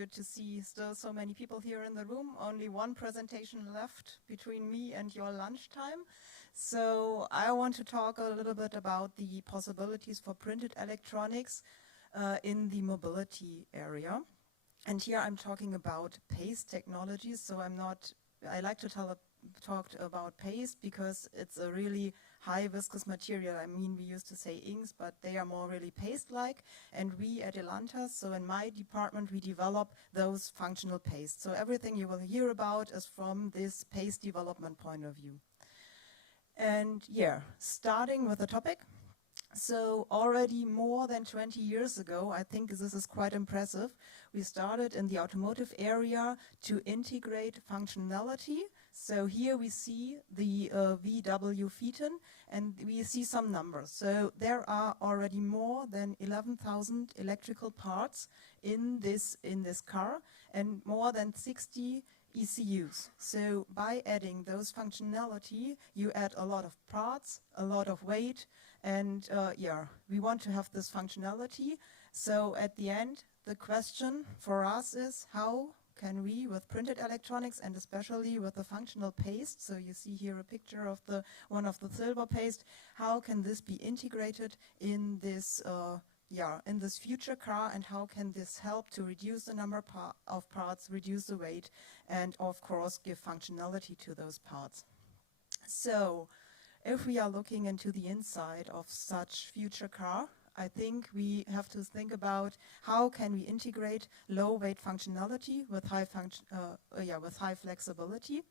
good to see still so many people here in the room. Only one presentation left between me and your lunchtime. So I want to talk a little bit about the possibilities for printed electronics in the mobility area. And here I'm talking about paste technologies. So I like to talk about paste because it's a really high viscous material. I mean, we used to say inks, but they are more really paste-like. And we at ELANTAS, so in my department, we develop those functional pastes. So everything you will hear about is from this paste development point of view. And yeah, starting with the topic. So already more than 20 years ago, I think this is quite impressive, we started in the automotive area to integrate functionality. So here we see the VW Phaeton, and we see some numbers. So there are already more than 11,000 electrical parts in this car, and more than 60 ECUs. So by adding those functionality, you add a lot of parts, a lot of weight, and yeah, we want to have this functionality. So at the end, the question for us is, how can we, with printed electronics and especially with the functional paste, so you see here a picture of one of the silver paste, how can this be integrated in this in this future car, and how can this help to reduce the number of parts, reduce the weight, and of course give functionality to those parts. So if we are looking into the inside of such future car, I think we have to think about how can we integrate low weight functionality with high flexibility.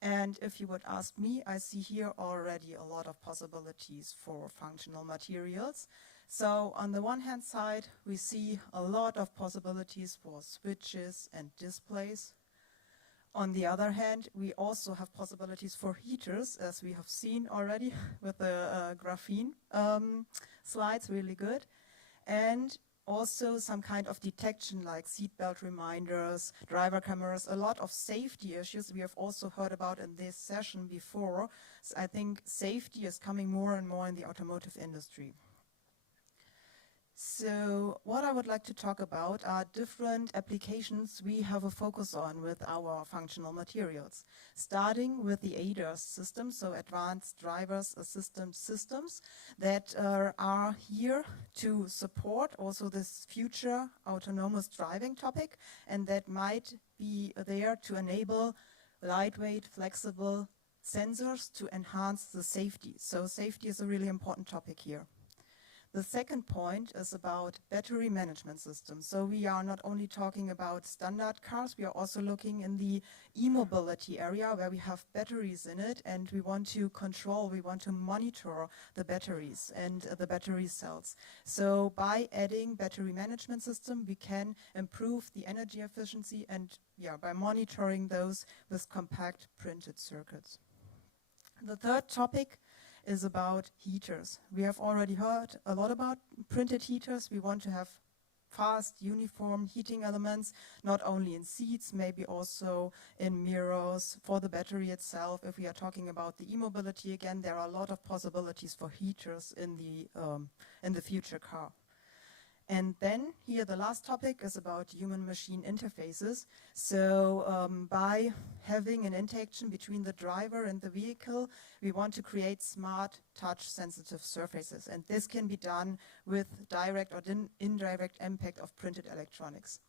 And if you would ask me, I see here already a lot of possibilities for functional materials. So on the one hand side, we see a lot of possibilities for switches and displays. On the other hand, we also have possibilities for heaters, as we have seen already with the graphene slides, really good. And also some kind of detection like seatbelt reminders, driver cameras, a lot of safety issues we have also heard about in this session before. So I think safety is coming more and more in the automotive industry. So what I would like to talk about are different applications we have a focus on with our functional materials. Starting with the ADAS system, so advanced drivers assistance systems that are here to support also this future autonomous driving topic, and that might be there to enable lightweight, flexible sensors to enhance the safety. So safety is a really important topic here. The second point is about battery management systems. So we are not only talking about standard cars, we are also looking in the e-mobility area where we have batteries in it, and we want to control, we want to monitor the batteries and the battery cells. So by adding battery management system, we can improve the energy efficiency, and by monitoring those with compact printed circuits. The third topic is about heaters. We have already heard a lot about printed heaters. We want to have fast, uniform heating elements, not only in seats, maybe also in mirrors for the battery itself. If we are talking about the e-mobility again, there are a lot of possibilities for heaters in the future car. And then here the last topic is about human-machine interfaces. So by having an interaction between the driver and the vehicle, we want to create smart touch-sensitive surfaces. And this can be done with direct or indirect impact of printed electronics.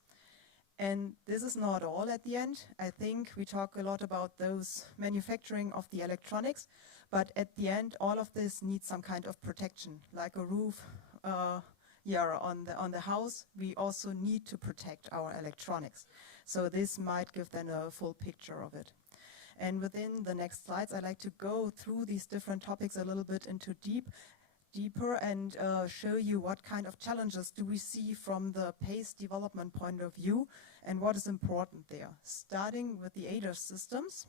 And this is not all at the end. I think we talk a lot about those manufacturing of the electronics, but at the end, all of this needs some kind of protection, like a roof, on the house. We also need to protect our electronics. So this might give then a full picture of it. And within the next slides, I'd like to go through these different topics a little bit into deeper and show you what kind of challenges do we see from the paste development point of view and what is important there. Starting with the ADAS systems.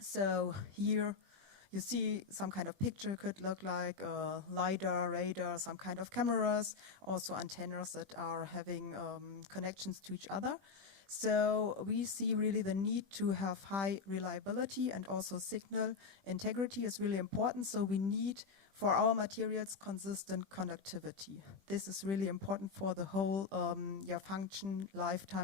So here you see some kind of picture, could look like LiDAR, radar, some kind of cameras, also antennas that are having connections to each other. So we see really the need to have high reliability, and also signal integrity is really important. So we need for our materials consistent conductivity. This is really important for the whole function lifetime